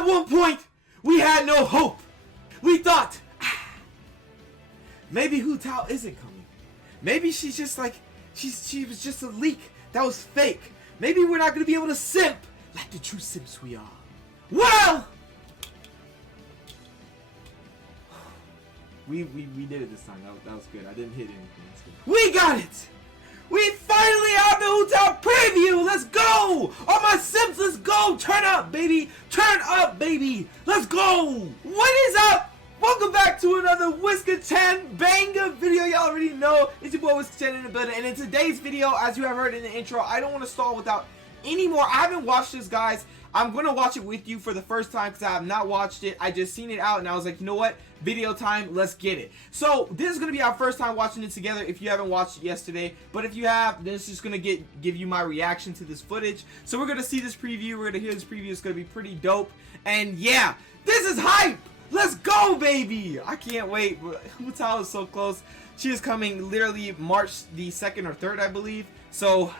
At one point, we had no hope. We thought, maybe Hu Tao isn't coming. Maybe she's just like, she was just a leak that was fake. Maybe we're not going to be able to simp like the true simps we are. Well, we did it this time. That was good. I didn't hit anything. That's good. We got it! We finally have the Hu Tao preview! Let's go! All my simps, let's go! Turn up, baby! Turn up, baby! Let's go! What is up? Welcome back to another Whisker Chan banger video. Y'all already know it's your boy Whisker Chan in the building. And in today's video, as you have heard in the intro, I don't want to stall without any more. I haven't watched this, guys. I'm going to watch it with you for the first time because I have not watched it. I just seen it out and I was like, you know what? Video time, let's get it. So this is going to be our first time watching it together if you haven't watched it yesterday. But if you have, this is going to give you my reaction to this footage. So we're going to see this preview. We're going to hear this preview. It's going to be pretty dope. And yeah, this is hype. Let's go, baby. I can't wait. Hu Tao is so close. She is coming literally March the 2nd or 3rd, I believe. So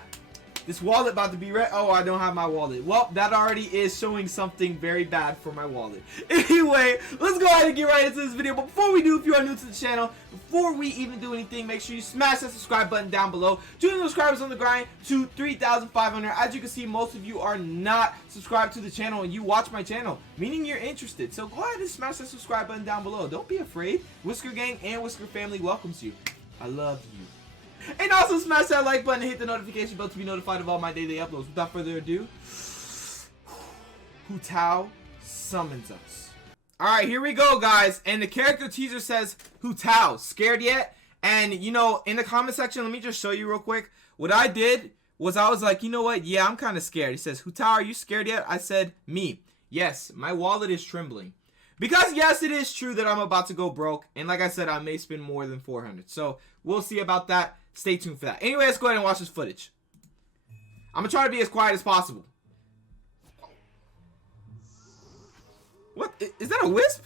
this wallet about to be ready. Oh, I don't have my wallet. Well, that already is showing something very bad for my wallet. Anyway, let's go ahead and get right into this video. But before we do, if you are new to the channel, before we even do anything, make sure you smash that subscribe button down below. Join the subscribers on the grind to 3,500. As you can see, most of you are not subscribed to the channel and you watch my channel, meaning you're interested. So go ahead and smash that subscribe button down below. Don't be afraid. Whisker Gang and Whisker Family welcomes you. I love you. And also smash that like button and hit the notification bell to be notified of all my daily uploads. Without further ado, Hu Tao summons us. Alright, here we go, guys. And the character teaser says, Hu Tao, scared yet? And, you know, in the comment section, let me just show you real quick. What I did was I was like, you know what? Yeah, I'm kind of scared. He says, Hu Tao, are you scared yet? I said, me. Yes, my wallet is trembling. Because, yes, it is true that I'm about to go broke. And like I said, I may spend more than 400. So, we'll see about that. Stay tuned for that. Anyway, let's go ahead and watch this footage. I'm going to try to be as quiet as possible. What? Is that a wisp?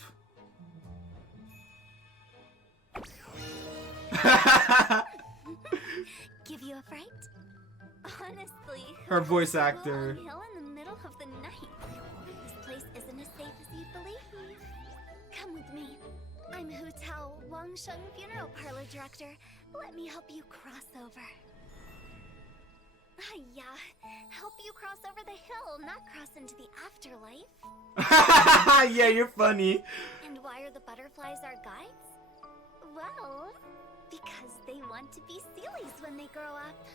Give you a fright? Honestly. Her voice actor. Hill in the middle of the night. This place isn't as safe as you'd believe. Come with me. I'm Hu Tao, Sheng Funeral Parlor Director. Let me help you cross over. Yeah, help you cross over the hill, not cross into the afterlife. Yeah, you're funny. And why are the butterflies our guides? Well, because they want to be Sealies when they grow up.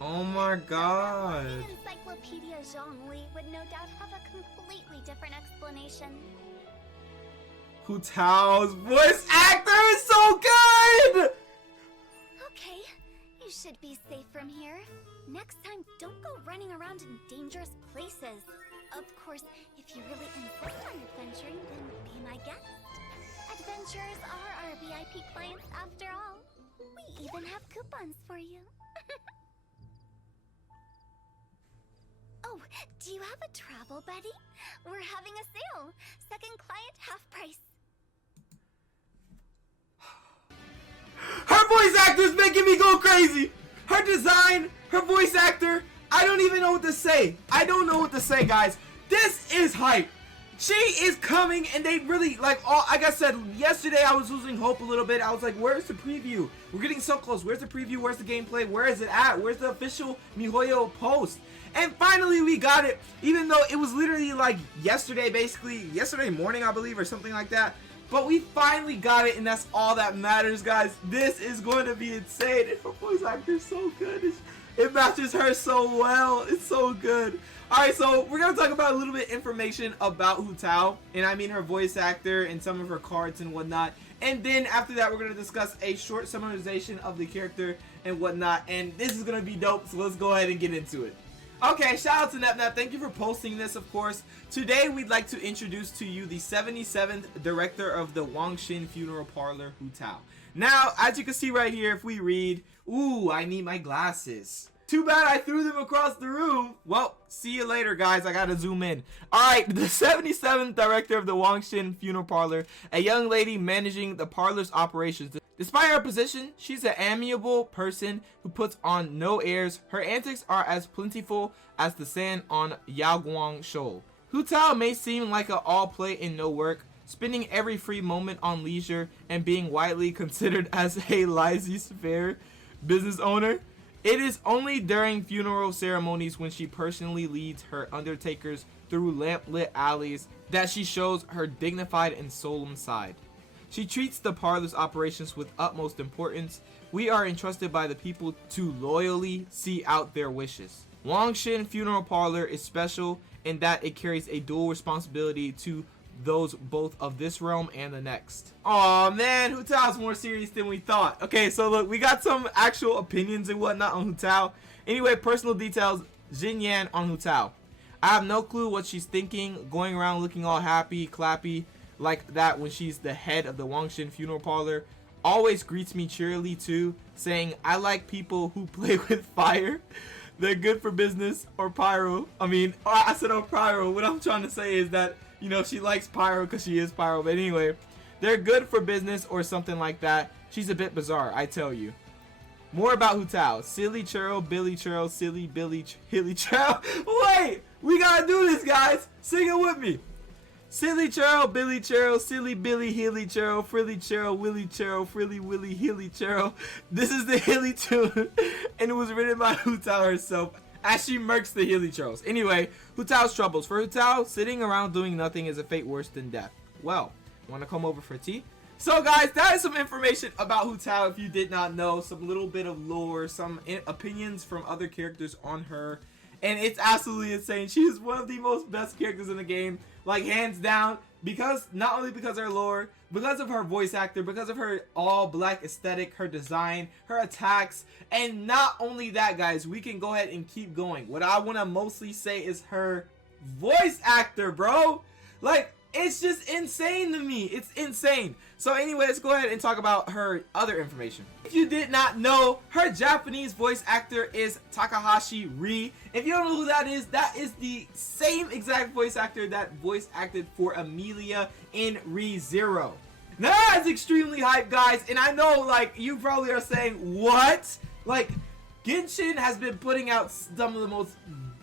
Oh my god. The Encyclopedia Zhongli would no doubt have a completely different explanation. Hu Tao's voice actor is so good! Okay, you should be safe from here. Next time, don't go running around in dangerous places. Of course, if you really insist on adventuring, then be my guest. Adventurers are our VIP clients after all. We even have coupons for you. Oh, do you have a travel buddy? We're having a sale. Second client, half price. Her voice actor is making me go crazy. Her design, her voice actor, I don't even know what to say. I don't know what to say, guys. This is hype. She is coming, and they really, like I said, yesterday I was losing hope a little bit. I was like, where's the preview? We're getting so close. Where's the preview? Where's the gameplay? Where is it at? Where's the official MiHoYo post? And finally we got it, even though it was literally like yesterday, basically, yesterday morning, I believe, or something like that. But we finally got it, and that's all that matters, guys. This is going to be insane. And her voice actor is so good. It matches her so well. It's so good. Alright, so we're going to talk about a little bit information about Hu Tao. And I mean her voice actor and some of her cards and whatnot. And then after that, we're going to discuss a short summarization of the character and whatnot. And this is going to be dope, so let's go ahead and get into it. Okay, shout out to NapNap. Thank you for posting this, of course. Today, we'd like to introduce to you the 77th director of the Genshin Funeral Parlor, Hu Tao. Now, as you can see right here, if we read, ooh, I need my glasses. Too bad I threw them across the room. Well, see you later, guys. I gotta zoom in. Alright, the 77th director of the Genshin Funeral Parlor, a young lady managing the parlor's operations. Despite her position, she's an amiable person who puts on no airs. Her antics are as plentiful as the sand on Yaoguang Shoal. Hu Tao may seem like an all play and no work, spending every free moment on leisure and being widely considered as a laissez-faire business owner. It is only during funeral ceremonies when she personally leads her undertakers through lamp-lit alleys that she shows her dignified and solemn side. She treats the parlor's operations with utmost importance. We are entrusted by the people to loyally see out their wishes. Wangshin Funeral Parlor is special in that it carries a dual responsibility to those both of this realm and the next. Aw man, Hu Tao's more serious than we thought. Okay, so look, we got some actual opinions and whatnot on Hu Tao. Anyway, personal details, Jin Yan on Hu Tao. I have no clue what she's thinking, going around looking all happy, clappy like that when she's the head of the Wangshin Funeral Parlor. Always greets me cheerily too, saying, I like people who play with fire. They're good for business, or pyro. I said pyro. What I'm trying to say is that, you know, she likes pyro because she is pyro. But anyway, they're good for business or something like that. She's a bit bizarre, I tell you. More about Hu Tao. Silly churro, Billy churro, silly Billy hilly churro. Wait, we gotta do this, guys. Sing it with me. Silly churro, Billy churro, silly Billy hilly churro, frilly churro, willy churro, frilly willy hilly churro. This is the hilly tune, and it was written by Hu Tao herself as she murks the hilly churros. Anyway, Hu Tao's troubles. For Hu Tao, sitting around doing nothing is a fate worse than death. Well, want to come over for tea? So guys, that is some information about Hu Tao if you did not know. Some little bit of lore, some opinions from other characters on her. And it's absolutely insane. She is one of the most best characters in the game. Like, hands down. Because, not only because of her lore, because of her voice actor, because of her all black aesthetic, her design, her attacks. And not only that, guys, we can go ahead and keep going. What I want to mostly say is her voice actor, bro. Like, it's just insane to me. It's insane. So anyway, let's go ahead and talk about her other information. If you did not know, her Japanese voice actor is Takahashi Ri. If you don't know who that is the same exact voice actor that voice acted for Amelia in Re:Zero. Now that's extremely hype, guys, and I know, like, you probably are saying, what? Like, Genshin has been putting out some of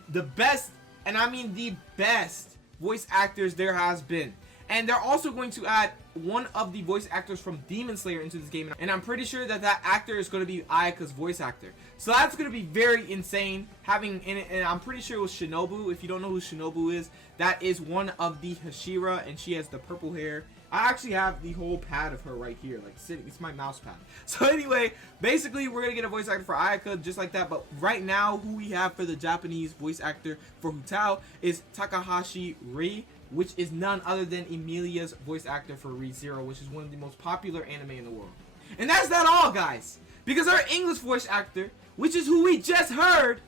the best, and I mean the best voice actors there has been. And they're also going to add one of the voice actors from Demon Slayer into this game, and I'm pretty sure that that actor is going to be Ayaka's voice actor. So that's going to be very insane having in it, and I'm pretty sure it was Shinobu. If you don't know who Shinobu is, that is one of the Hashira, and she has the purple hair. I actually have the whole pad of her right here, like sitting. It's my mouse pad. So anyway, basically we're gonna get a voice actor for Ayaka just like that. But right now, who we have for the Japanese voice actor for Hu Tao is Takahashi Ri, which is none other than Emilia's voice actor for Re:Zero, which is one of the most popular anime in the world. And that's not all, guys, because our English voice actor, which is who we just heard,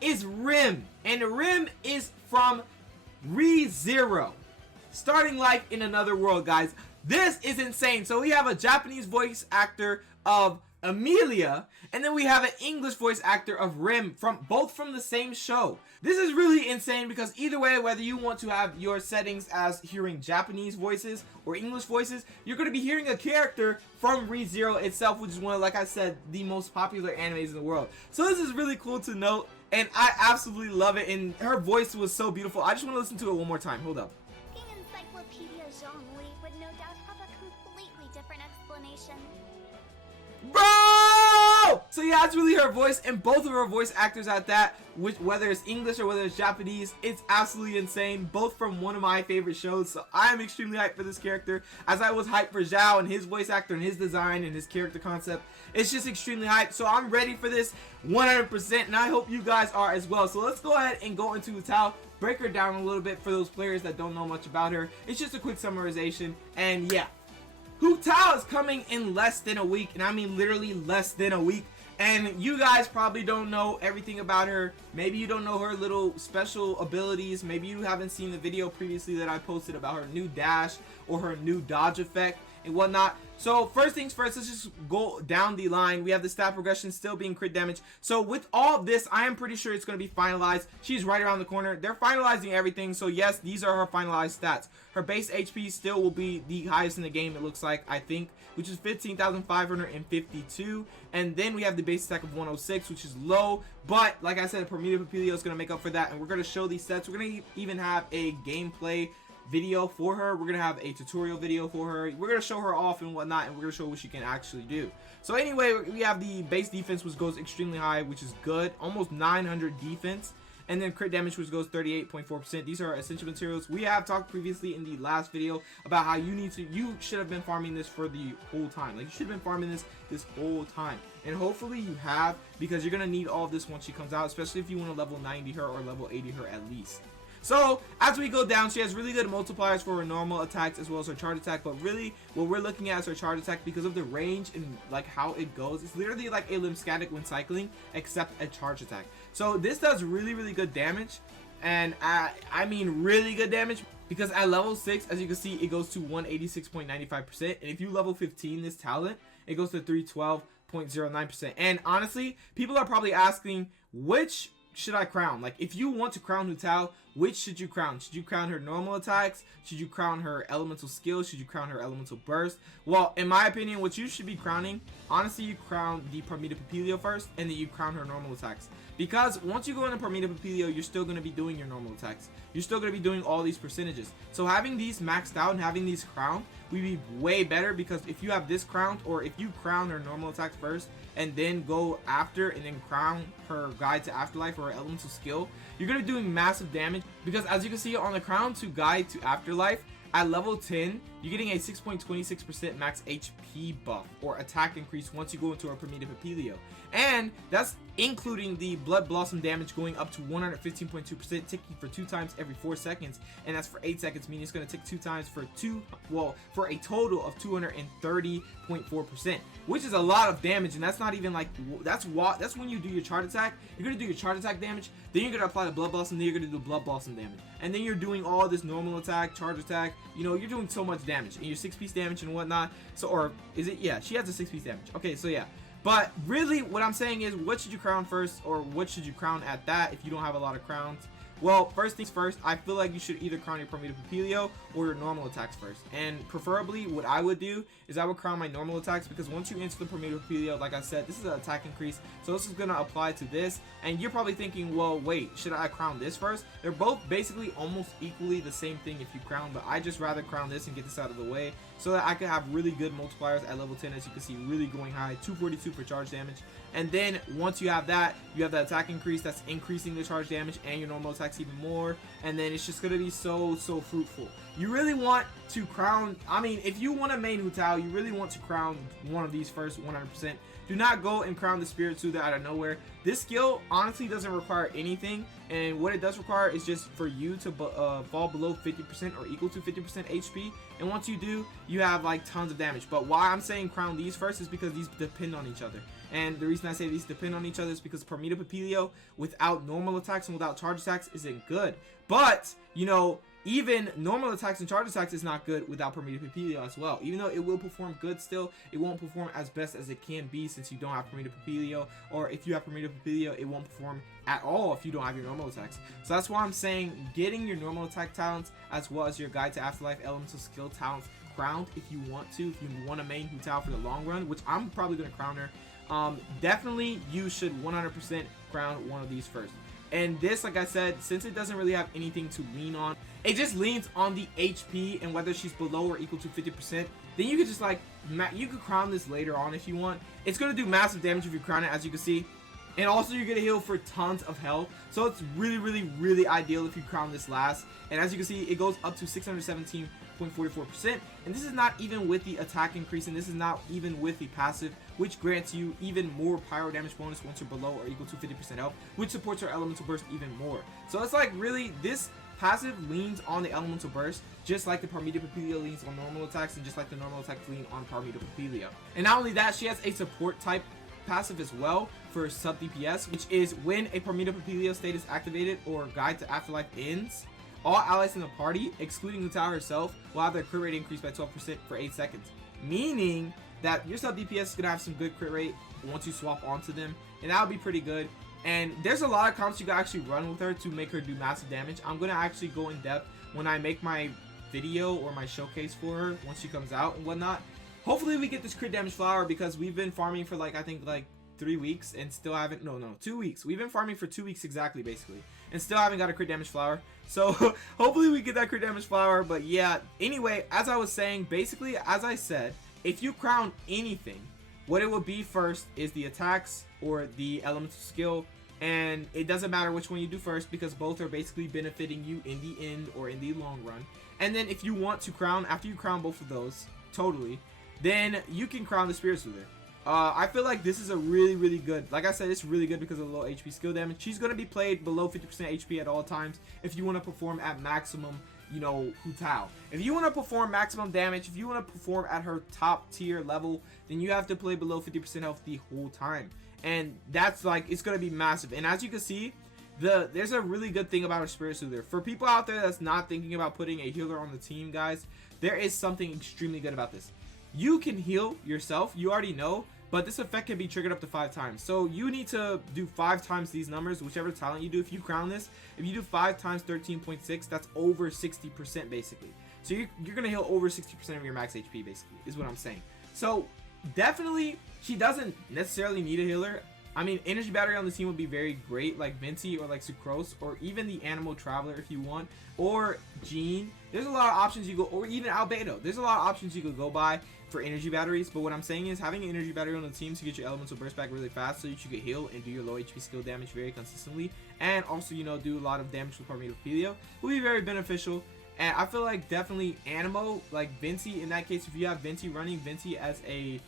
is Rim, and Rim is from Re:Zero. Starting life in another world, guys. This is insane. So we have a Japanese voice actor of Amelia, and then we have an English voice actor of Rim, both from the same show. This is really insane because either way, whether you want to have your settings as hearing Japanese voices or English voices, you're going to be hearing a character from Re:Zero itself, which is one of, like I said, the most popular animes in the world. So this is really cool to note, and I absolutely love it, and her voice was so beautiful. I just want to listen to it one more time. Hold up. Encyclopedia Zhongli would no doubt have a completely different explanation. Bro! So yeah, that's really her voice, and both of her voice actors at that, whether it's English or whether it's Japanese, it's absolutely insane. Both from one of my favorite shows, so I am extremely hyped for this character, as I was hyped for Zhao and his voice actor and his design and his character concept. It's just extremely hyped, so I'm ready for this 100%, and I hope you guys are as well. So let's go ahead and go into Hu Tao, break her down a little bit for those players that don't know much about her. It's just a quick summarization, and yeah. Hu Tao is coming in less than a week, and I mean literally less than a week. And you guys probably don't know everything about her. Maybe you don't know her little special abilities. Maybe you haven't seen the video previously that I posted about her new dash or her new dodge effect. and whatnot. So first things first, let's just go down the line. We have the stat progression still being crit damage. So with all this, I am pretty sure it's going to be finalized. She's right around the corner. They're finalizing everything. So yes, these are her finalized stats. Her base HP still will be the highest in the game, it looks like, I think, which is 15,552. And then we have the base attack of 106, which is low. But like I said, Permita Papilio is going to make up for that. And we're going to show these sets. We're going to even have a gameplay video for her. We're gonna have a tutorial video for her. We're gonna show her off and whatnot, and we're gonna show what she can actually do. So anyway, we have the base defense, which goes extremely high, which is good, almost 900 defense, and then crit damage, which goes 38.4%. These are essential materials. We have talked previously in the last video about how you should have been farming this for the whole time. Like, you should have been farming this whole time, and hopefully you have, because you're gonna need all of this once she comes out, especially if you want to level 90 her or level 80 her at least. So as we go down, she has really good multipliers for her normal attacks as well as her charge attack, but really what we're looking at is her charge attack because of the range and like how it goes. It's literally like a lymphatic when cycling, except a charge attack. So this does really good damage, and I mean really good damage, because at level 6, as you can see, it goes to 186.95%, and if you level 15 this talent, it goes to 312.09%. And honestly, people are probably asking, which should I crown? Like, if you want to crown Hu Tao, which should you crown? Should you crown her normal attacks? Should you crown her elemental skills? Should you crown her elemental burst? Well, in my opinion, what you should be crowning, honestly, you crown the Permita Papilio first, and then you crown her normal attacks. Because once you go into Permita Papilio, you're still going to be doing your normal attacks. You're still going to be doing all these percentages. So having these maxed out and having these crowned would be way better, because if you have this crowned, or if you crown her normal attacks first and then go after and then crown her guide to afterlife or her elemental skill, you're going to be doing massive damage. Because as you can see on the crown to guide to afterlife, at level 10, you're getting a 6.26% max HP buff or attack increase once you go into our Permita Papilio. And that's including the Blood Blossom damage going up to 115.2%, ticking for 2 times every 4 seconds. And that's for 8 seconds, meaning it's going to tick 2 times for for a total of 230.4%, which is a lot of damage. And that's not even like, that's when you do your charge attack. You're going to do your charge attack damage, then you're going to apply the Blood Blossom, then you're going to do Blood Blossom damage. And then you're doing all this normal attack, charge attack, you know, you're doing so much damage, and your 6-piece damage and whatnot. So, or is it, yeah, she has a 6-piece damage. Okay, so yeah. But really, what I'm saying is, what should you crown first, or what should you crown at that if you don't have a lot of crowns? Well, first things first, I feel like you should either crown your Permita Papilio or your normal attacks first. And preferably, what I would do is I would crown my normal attacks, because once you enter the Permita Papilio, like I said, this is an attack increase, so this is going to apply to this. And you're probably thinking, well, wait, should I crown this first? They're both basically almost equally the same thing if you crown, but I just rather crown this and get this out of the way, so that I can have really good multipliers at level 10, as you can see, really going high, 242 for charge damage. And then once you have that, you have the attack increase that's increasing the charge damage and your normal attacks even more, and then it's just going to be so fruitful. You really want to crown, I mean, if you want to main Hu Tao, you really want to crown one of these first 100%. Do not go and crown the Spirit Soother out of nowhere. This skill honestly doesn't require anything, and what it does require is just for you to fall below 50% or equal to 50% HP, and once you do, you have like tons of damage. But why I'm saying crown these first is because these depend on each other. And the reason I say these depend on each other is because Permita Papilio without normal attacks and without charge attacks isn't good. But, you know, even normal attacks and charge attacks is not good without Permita Papilio as well. Even though it will perform good still, it won't perform as best as it can be since you don't have Permita Papilio. Or if you have Permita Papilio, it won't perform at all if you don't have your normal attacks. So that's why I'm saying getting your normal attack talents as well as your guide to afterlife elemental skill talents crowned if you want to. If you want to main Hu Tao for the long run, which I'm probably going to crown her, definitely you should 100% crown one of these first. And this, like I said, since it doesn't really have anything to lean on, it just leans on the HP and whether she's below or equal to 50%, then you could just like, you could crown this later on if you want. It's going to do massive damage if you crown it, as you can see. And also you're going to heal for tons of health. So it's really ideal if you crown this last. And as you can see, it goes up to 617.44%. And this is not even with the attack increase, and this is not even with the passive, which grants you even more pyro damage bonus once you're below or equal to 50% health, which supports your elemental burst even more. So it's like really, this passive leans on the elemental burst, just like the Permita Papilio leans on normal attacks, and just like the normal attacks lean on Permita Papilio. And not only that, she has a support type passive as well for sub DPS, which is when a Permita Papilio state is activated or guide to afterlife ends, all allies in the party, excluding Hu Tao herself, will have their crit rate increased by 12% for 8 seconds. meaning that your sub DPS is gonna have some good crit rate once you swap onto them, and that'll be pretty good. And there's a lot of comps you can actually run with her to make her do massive damage. I'm gonna actually go in depth when I make my video or my showcase for her once she comes out and whatnot. Hopefully we get this crit damage flower, because we've been farming for like, I think like 3 weeks and still haven't, no 2 weeks. We've been farming for 2 weeks exactly, basically, and still haven't got a crit damage flower. So hopefully we get that crit damage flower. But yeah, anyway, as I was saying, basically, as I said, if you crown anything, what it will be first is the attacks or the elemental skill, and it doesn't matter which one you do first, because both are basically benefiting you in the end or in the long run. And then if you want to crown, after you crown both of those totally, then you can crown the Spirit Soother. I feel like this is a really good, like I said, it's really good because of the low HP skill damage. She's going to be played below 50% HP at all times if you want to perform at maximum, you know, Hu Tao. If you want to perform maximum damage, if you want to perform at her top tier level, then you have to play below 50% health the whole time. And that's like, it's going to be massive. And as you can see, there's a really good thing about her Spirit Soother. For people out there that's not thinking about putting a healer on the team, guys, there is something extremely good about this. You can heal yourself, you already know, but this effect can be triggered up to 5 times. So you need to do 5 times these numbers, whichever talent you do. If you crown this, if you do 5 times 13.6, that's over 60% basically. So you're gonna heal over 60% of your max HP basically, is what I'm saying. So definitely, she doesn't necessarily need a healer. I mean, Energy Battery on the team would be very great, like Venti or like Sucrose, or even the Animal Traveler if you want, or Jean. There's a lot of options you go, or even Albedo. There's a lot of options you could go by for energy batteries. But what I'm saying is, having an energy battery on the team to get your elemental burst back really fast, so that you can heal and do your low HP skill damage very consistently, and also, you know, do a lot of damage with Parmelia will be very beneficial. And I feel like definitely Animo, like Venti, in that case, if you have Venti running, Venti as a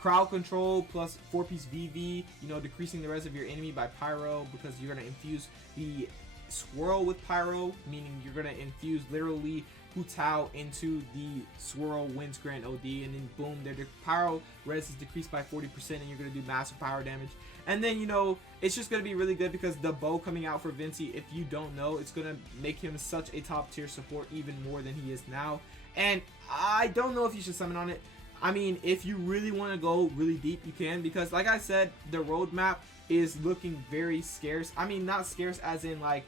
crowd control plus 4-piece VV, you know, decreasing the res of your enemy by Pyro, because you're going to infuse the swirl with Pyro, meaning you're going to infuse literally Hu Tao into the swirl Winds Grant OD, and then boom, their Pyro res is decreased by 40%, and you're going to do massive power damage. And then, you know, it's just going to be really good because the bow coming out for Venti, if you don't know, it's going to make him such a top tier support, even more than he is now. And I don't know if you should summon on it. I mean, if you really want to go really deep, you can, because like I said, the roadmap is looking very scarce. I mean, not scarce as in like,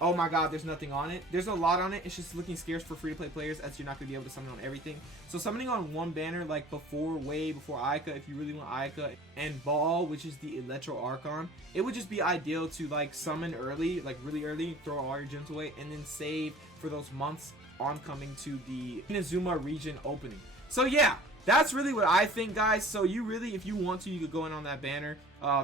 oh my god, there's nothing on it. There's a lot on it. It's just looking scarce for free-to-play players, as you're not going to be able to summon on everything. So summoning on one banner, like before, way before Ayaka, if you really want Ayaka, and Ball, which is the Electro Archon, it would just be ideal to like summon early, like really early, throw all your gems away, and then save for those months oncoming to the Inazuma region opening. So yeah, that's really what I think, guys. So you really, if you want to, you could go in on that banner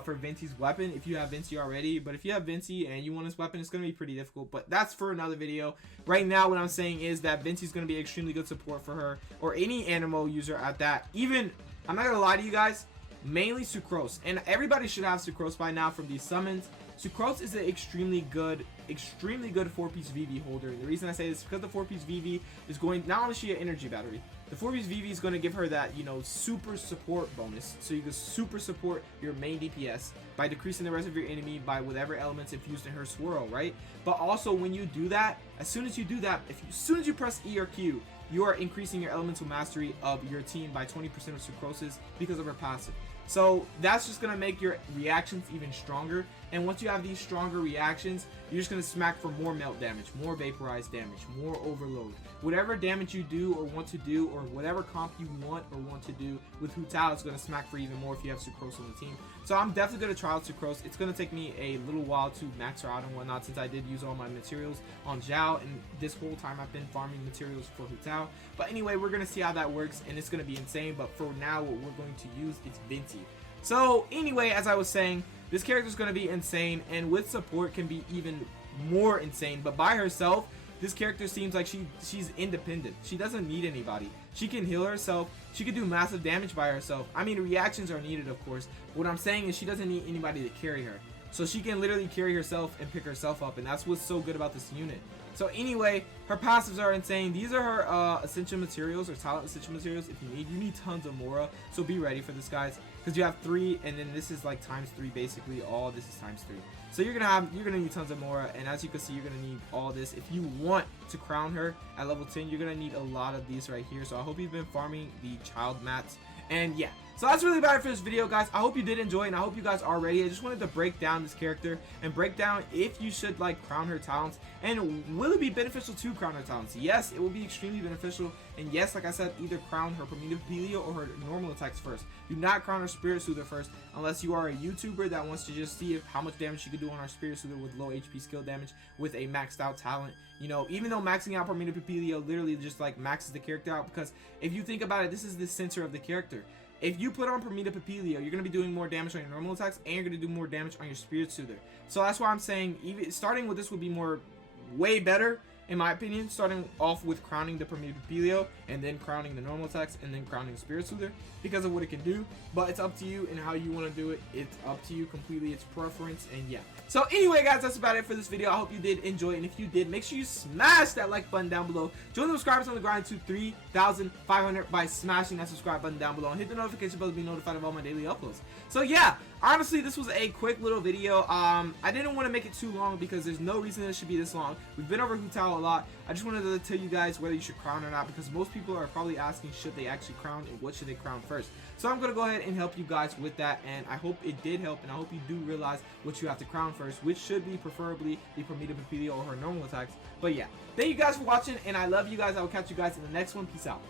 for Venti's weapon if you have Venti already. But if you have Venti and you want his weapon, it's going to be pretty difficult. But that's for another video. Right now, what I'm saying is that Venti's going to be extremely good support for her, or any Animo user at that. Even, I'm not going to lie to you guys, mainly Sucrose. And everybody should have Sucrose by now from these summons. Sucrose is an extremely good 4-piece VV holder. And the reason I say this is because the 4-piece VV is going, not only is she an energy battery, the 4-piece VV is going to give her that, you know, super support bonus. So you can super support your main DPS by decreasing the rest of your enemy by whatever elements infused in her swirl, right? But also when you do that, as soon as you do that, as soon as you press E or Q, you are increasing your elemental mastery of your team by 20% of Sucrose's because of her passive. So that's just going to make your reactions even stronger. And once you have these stronger reactions, you're just going to smack for more melt damage, more vaporized damage, more overload. Whatever damage you do or want to do, or whatever comp you want or want to do with Hu Tao, is going to smack for even more if you have Sucrose on the team. So I'm definitely going to try out Sucrose. It's going to take me a little while to max her out and whatnot, since I did use all my materials on Zhao, and this whole time I've been farming materials for Hu Tao. But anyway, we're going to see how that works, and it's going to be insane. But for now, what we're going to use is Venti. So anyway, as I was saying, this character is going to be insane, and with support can be even more insane. But by herself, this character seems like she's independent. She doesn't need anybody. She can heal herself. She can do massive damage by herself. I mean, reactions are needed, of course. What I'm saying is she doesn't need anybody to carry her. So she can literally carry herself and pick herself up, and that's what's so good about this unit. So anyway, her passives are insane. These are her essential materials or talent essential materials. If you need tons of Mora, so be ready for this, guys, because you have 3, and then this is like times 3 basically. All this is times 3. So you're gonna need tons of Mora, and as you can see, you're gonna need all this. If you want to crown her at level 10, you're gonna need a lot of these right here. So I hope you've been farming the child mats, and yeah. So that's really about it for this video, guys. I hope you did enjoy it, and I hope you guys are ready. I just wanted to break down this character and break down if you should like crown her talents, and will it be beneficial to crown her talents. Yes, it will be extremely beneficial, and yes, like I said, either crown her Promethea Papilio or her normal attacks first. Do not crown her Spirit Soother first unless you are a YouTuber that wants to just see how much damage she could do on our Spirit Soother with low HP skill damage with a maxed out talent. You know, even though maxing out Promethea Papilio literally just like maxes the character out, because if you think about it, this is the center of the character. If you put on Promethea Papilio, you're going to be doing more damage on your normal attacks, and you're going to do more damage on your Spirit Soother. So that's why I'm saying even starting with this would be way better, in my opinion, starting off with crowning the Promethea Papilio, and then crowning the normal attacks, and then crowning the Spirit Soother, because of what it can do. But it's up to you and how you want to do it. It's up to you completely. It's preference, and yeah. So anyway, guys, that's about it for this video. I hope you did enjoy it, and if you did, make sure you smash that like button down below. Join the subscribers on the grind to 3,500 by smashing that subscribe button down below, and hit the notification bell to be notified of all my daily uploads. So yeah, honestly, this was a quick little video. I didn't want to make it too long because there's no reason it should be this long. We've been over Hu Tao a lot. I just wanted to tell you guys whether you should crown or not, because most people are probably asking should they actually crown and what should they crown first. So I'm going to go ahead and help you guys with that, and I hope it did help, and I hope you do realize what you have to crown first, which should be preferably the Promethea Papilio or her normal attacks. But yeah, thank you guys for watching, and I love you guys. I will catch you guys in the next one. Peace out.